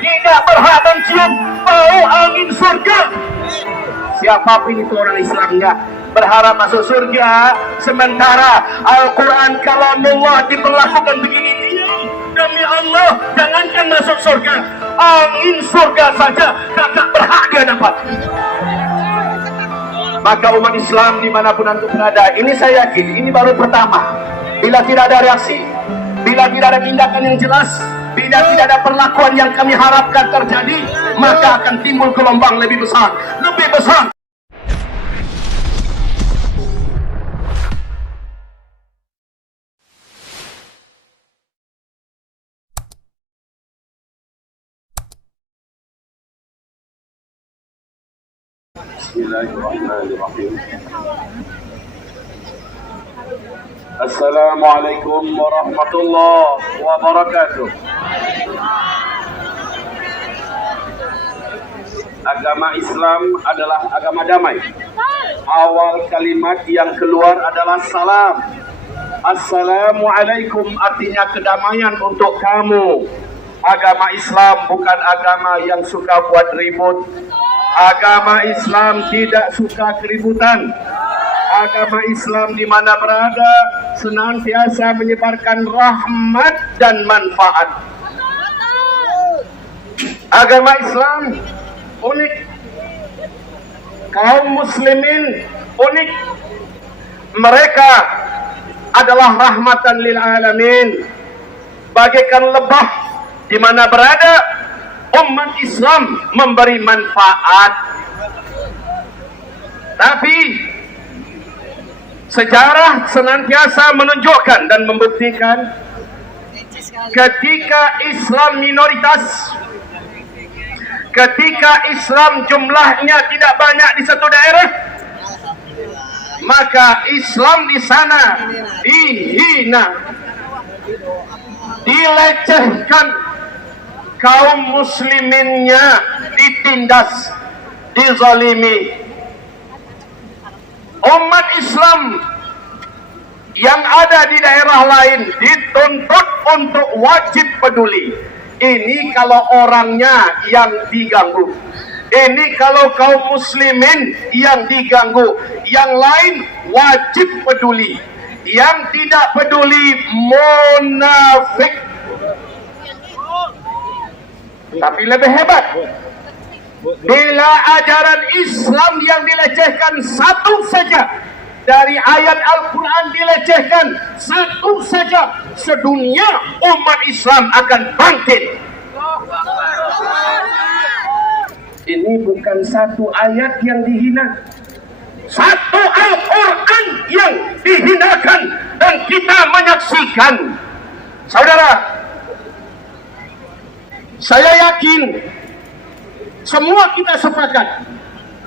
tidak berhak mencium bau angin surga. Siapapun itu orang Islam enggak berharap masuk surga, sementara Al-Quran kalamullah diperlakukan begini. Demi Allah, jangankan masuk surga, angin surga saja kakak berhak dia dapat. Maka umat Islam dimanapun antum berada, ini saya yakin, ini baru pertama. Bila tidak ada reaksi, bila tidak ada tindakan yang jelas, bila tidak ada perlakuan yang kami harapkan terjadi, maka akan timbul gelombang lebih besar, lebih besar. Bismillahirrahmanirrahim. Assalamualaikum warahmatullahi wabarakatuh. Agama Islam adalah agama damai. Awal kalimat yang keluar adalah salam. Assalamualaikum artinya kedamaian untuk kamu. Agama Islam bukan agama yang suka buat ribut. Agama Islam tidak suka keributan. Agama Islam di mana berada senantiasa menyebarkan rahmat dan manfaat. Agama Islam unik. Kaum muslimin unik. Mereka adalah rahmatan lil alamin. Bagaikan lebah di mana berada umat Islam memberi manfaat. Tapi sejarah senantiasa menunjukkan dan membuktikan ketika Islam minoritas, ketika Islam jumlahnya tidak banyak di satu daerah, maka Islam di sana dihina, dilecehkan, kaum musliminnya ditindas, dizalimi. Umat Islam yang ada di daerah lain dituntut untuk wajib peduli. Ini kalau orangnya yang diganggu. Ini kalau kaum muslimin yang diganggu. Yang lain wajib peduli. Yang tidak peduli munafik. Tapi lebih hebat, bila ajaran Islam yang dilecehkan satu saja, dari ayat Al-Quran dilecehkan satu saja, sedunia umat Islam akan bangkit. Ini bukan satu ayat yang dihina, satu Al-Quran yang dihinakan, dan kita menyaksikan. Saudara, saya yakin semua kita sepakat.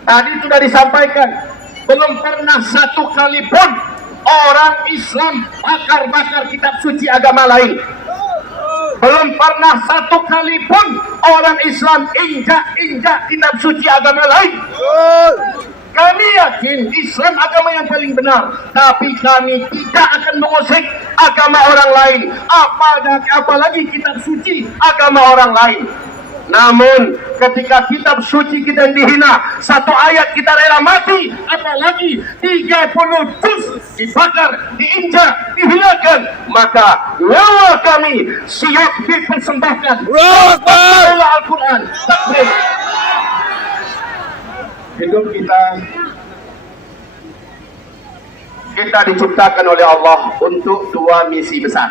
Tadi sudah disampaikan, belum pernah satu kali pun orang Islam bakar-bakar kitab suci agama lain. Belum pernah satu kali pun orang Islam injak-injak kitab suci agama lain. Kami yakin Islam agama yang paling benar, tapi kami tidak akan mengusik agama orang lain, apalagi kitab suci agama orang lain. Namun ketika kitab suci kita dihina, satu ayat kita rela mati, apalagi 30 juz dibakar, diinjak, dihinakan, maka nyawa kami siap dipersembahkan oleh Al-Quran. Takbir. Hidup kita diciptakan oleh Allah untuk dua misi besar.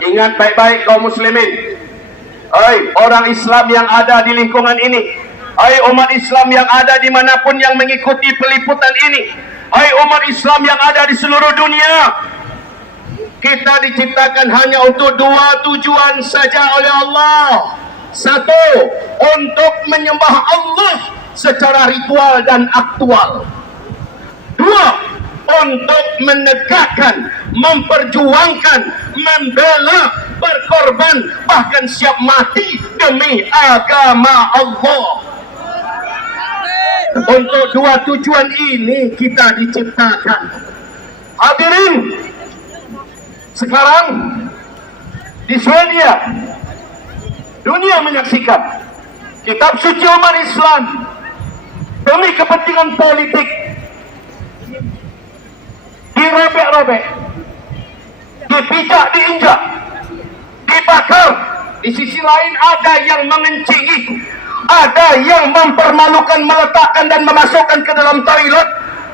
Ingat baik-baik kaum muslimin, orang Islam yang ada di lingkungan ini, umat Islam yang ada dimanapun yang mengikuti peliputan ini, umat Islam yang ada di seluruh dunia, kita diciptakan hanya untuk dua tujuan saja oleh Allah. Satu, untuk menyembah Allah secara ritual dan aktual. Dua, untuk menegakkan, memperjuangkan, membela, berkorban, bahkan siap mati demi agama Allah. Untuk dua tujuan ini kita diciptakan. Hadirin, sekarang di Swedia dunia menyaksikan kitab suci umat Islam demi kepentingan politik dirobek-robek, dipijak, diinjak, dibakar. Di sisi lain ada yang mengencingi, ada yang mempermalukan, meletakkan dan memasukkan ke dalam toilet.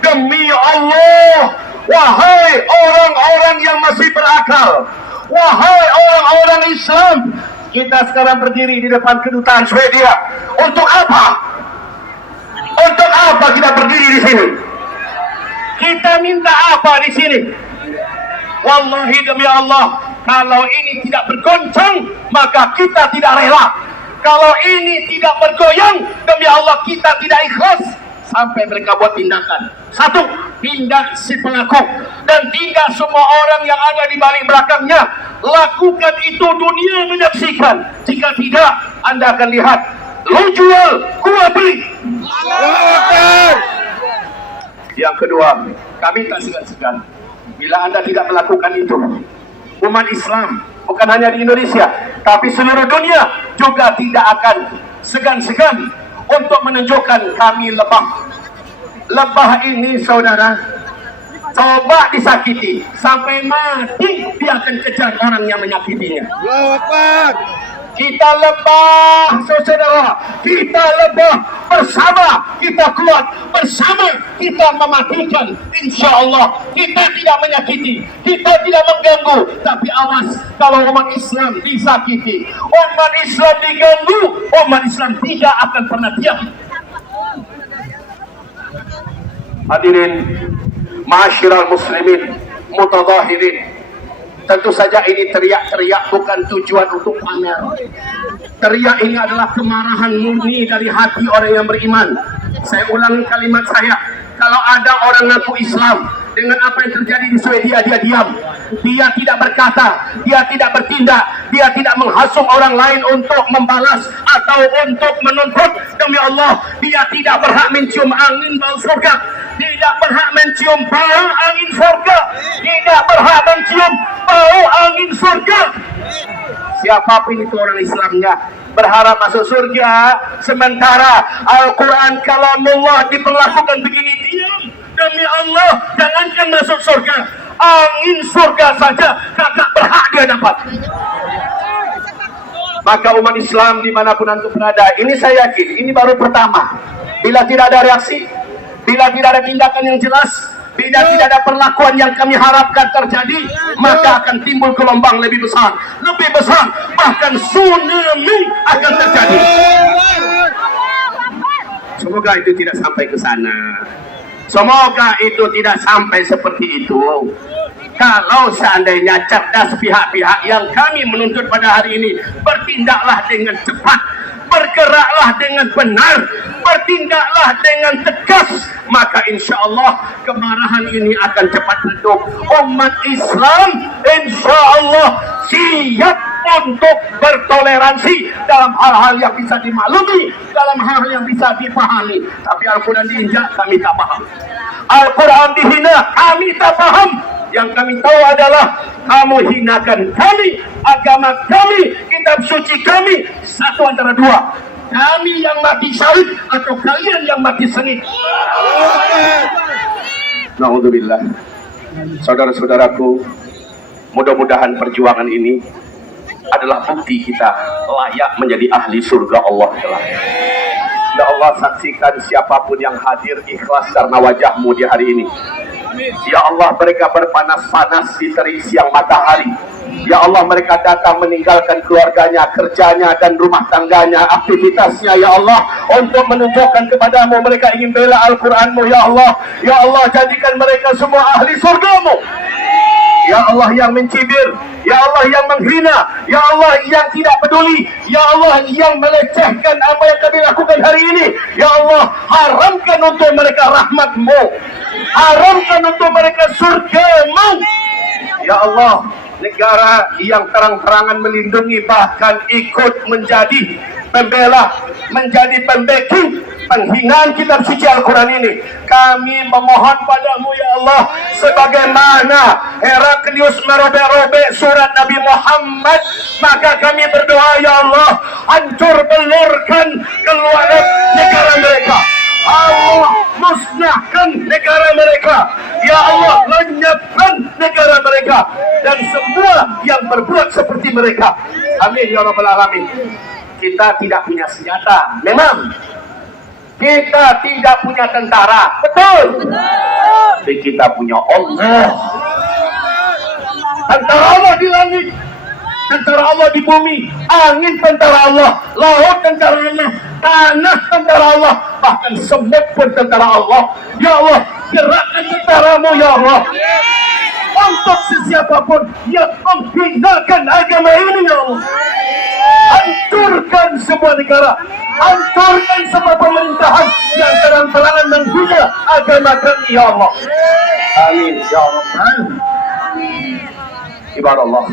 Demi Allah, wahai orang-orang yang masih berakal, wahai orang-orang Islam, kita sekarang berdiri di depan kedutaan Swedia. Untuk apa? Untuk apa kita berdiri di sini? Kita minta apa di sini? Wallahi demi Allah, kalau ini tidak bergoncang, maka kita tidak rela. Kalau ini tidak bergoyang, demi Allah kita tidak ikhlas sampai mereka buat tindakan. Satu, tindak si pelaku, dan tindak semua orang yang ada di balik belakangnya. Lakukan itu, dunia menyaksikan. Jika tidak, Anda akan lihat, lu jual, gua beli. Yang kedua, kami tak segan-segan bila Anda tidak melakukan itu. Umat Islam bukan hanya di Indonesia, tapi seluruh dunia juga tidak akan segan-segan untuk menunjukkan kami lebah. Lebah ini, saudara, coba disakiti sampai mati, dia akan kejar orang yang menyakitinya. Kita lebah, saudara, kita lebah bersama, kita kuat bersama, kita mematikan. Insya Allah kita tidak menyakiti, kita tidak mengganggu. Tapi awas, kalau umat Islam disakiti, umat Islam diganggu, umat Islam tidak akan pernah diam. Hadirin ma'asyiral muslimin mutadhahirin, tentu saja ini teriak-teriak bukan tujuan untuk pamer. Teriak ini adalah kemarahan murni dari hati orang yang beriman. Saya ulangi kalimat saya. Kalau ada orang ngaku Islam, dengan apa yang terjadi di Swedia, dia diam. Dia tidak berkata, dia tidak bertindak, dia tidak menghasung orang lain untuk membalas atau untuk menuntut. Demi Allah, dia tidak berhak mencium angin bau surga, tidak berhak mencium bau angin surga, tidak berhak mencium bau angin surga. Siapapun itu orang Islamnya berharap masuk surga, sementara Al-Quran kalamullah diperlakukan begini, diam. Demi Allah, jangankan masuk surga, angin surga saja kakak berhak dia dapat. Maka umat Islam dimanapun antum berada, ini saya yakin, ini baru pertama. Bila tidak ada reaksi, bila tidak ada tindakan yang jelas, bila tidak ada perlakuan yang kami harapkan terjadi, maka akan timbul gelombang lebih besar, bahkan tsunami akan terjadi. Semoga itu tidak sampai ke sana. Semoga itu tidak sampai seperti itu. Kalau seandainya cerdas pihak-pihak yang kami menuntut pada hari ini, bertindaklah dengan cepat, bergeraklah dengan benar, bertindaklah dengan tegas, maka insya Allah kemarahan ini akan cepat redup. Umat Islam insya Allah siap untuk bertoleransi dalam hal-hal yang bisa dimaklumi, dalam hal-hal yang bisa dipahami. Tapi Al-Quran diinjak, kami tak paham. Al-Quran dihina, kami tak paham. Yang kami tahu adalah kamu hinakan kami, agama kami, kitab suci kami, satu antara dua. Kami yang mati syahid atau kalian yang mati sengit. Na'udzubillah. Saudara-saudaraku, mudah-mudahan perjuangan ini adalah bukti kita layak menjadi ahli surga Allah kelak. Ya Allah, saksikan siapapun yang hadir ikhlas karena wajahmu di hari ini. Ya Allah, mereka berpanas-panas di terik siang matahari. Ya Allah, mereka datang meninggalkan keluarganya, kerjanya, dan rumah tangganya, aktivitasnya. Ya Allah, untuk menunjukkan kepadamu mereka ingin bela Al-Quranmu. Ya Allah, ya Allah, jadikan mereka semua ahli surgamu. Ya Allah yang mencibir, ya Allah yang menghina, ya Allah yang tidak peduli, ya Allah yang melecehkan apa yang kami lakukan hari ini. Ya Allah, haramkan untuk mereka rahmat-Mu, haramkan untuk mereka surga-Mu. Ya Allah, negara yang terang-terangan melindungi, bahkan ikut menjadi pembela, menjadi pembacking penghinaan kitab suci Al-Quran ini. Kami memohon padamu ya Allah, sebagaimana Heraklius merobek-robek surat Nabi Muhammad, maka kami berdoa ya Allah, hancur belurkan keluaran negara mereka. Allah musnahkan negara mereka. Ya Allah, lenyapkan negara mereka dan semua yang berbuat seperti mereka. Amin ya rabbal alamin. Kita tidak punya senjata, memang. Kita tidak punya tentara, betul. Tapi kita punya Allah. Tentara Allah di langit, tentara Allah di bumi, angin tentara Allah, laut tentara Allah, tanah tentara Allah, bahkan semut pun tentara Allah. Ya Allah, gerakkan tentaramu ya Allah untuk sesiapapun yang menghinakan agama ini ya Allah. Hancurkan sebuah negara, hancurkan sebuah pemerintahan yang terang-terangan menghina agama kami ya Allah. Amin ya Rabbal. Ibarat Allah,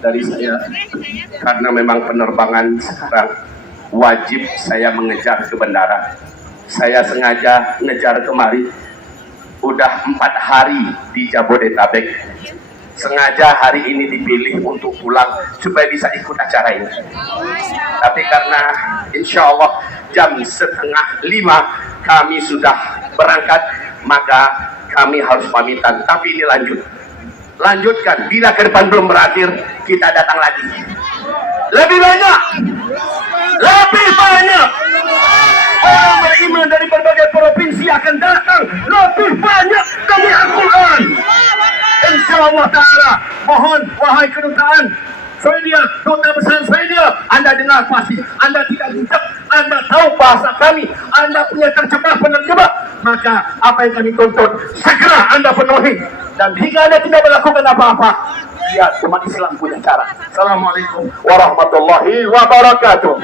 dari saya, karena memang penerbangan sekarang wajib saya mengejar ke bandara. Saya sengaja ngejar kemari, udah 4 hari di Jabodetabek. Sengaja hari ini dipilih untuk pulang supaya bisa ikut acara ini. Tapi karena insya Allah jam 4:30 kami sudah berangkat, maka kami harus pamitan. Tapi ini lanjutkan. Bila ke depan belum berakhir, kita datang lagi. Lebih banyak. Orang beriman dari berbagai provinsi akan datang lebih banyak demi Al-Quran. Insyaallah Ta'ala, mohon wahai kedutaan Swedia, duta besar Swedia, Anda dengar pasti, Anda tidak bijak, Anda tahu bahasa kami, Anda punya terjemah penerjemah, maka apa yang kami tuntut segera Anda penuhi. Dan jika Anda tidak melakukan apa-apa, lihat umat Islam punya cara. Assalamualaikum warahmatullahi wabarakatuh.